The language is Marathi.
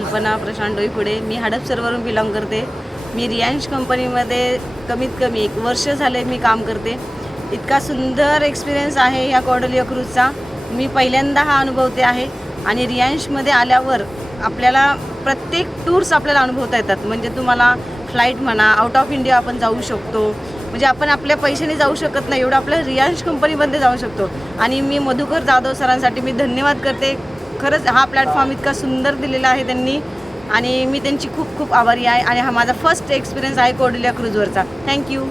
कल्पना प्रशांत डोईफुडे. मी हडपसरवरून बिलॉंग करते. मी रियांश कंपनीमध्ये कमीत कमी 1 वर्ष झाले मी काम करते. इतका सुंदर एक्सपिरियन्स आहे ह्या कॉर्डेलिया क्रूजचा. मी पहिल्यांदा हा अनुभवते आहे आणि रियांशमध्ये आल्यावर आपल्याला प्रत्येक टूर्स आपल्याला अनुभवता येतात. म्हणजे तुम्हाला फ्लाईट म्हणा, आउट ऑफ इंडिया आपण जाऊ शकतो. म्हणजे आपण आपल्या पैशाने जाऊ शकत नाही, एवढं आपल्या रियांश कंपनीमध्ये जाऊ शकतो. आणि मी मधुकर जाधव सरांसाठी मी धन्यवाद करते. खरंच हा प्लॅटफॉर्म इतका सुंदर दिलेला आहे त्यांनी आणि मी त्यांची खूप खूप आभारी आहे. आणि हा माझा फर्स्ट एक्सपिरियन्स आहे कॉर्डेलिया क्रूजवरचा. थँक्यू.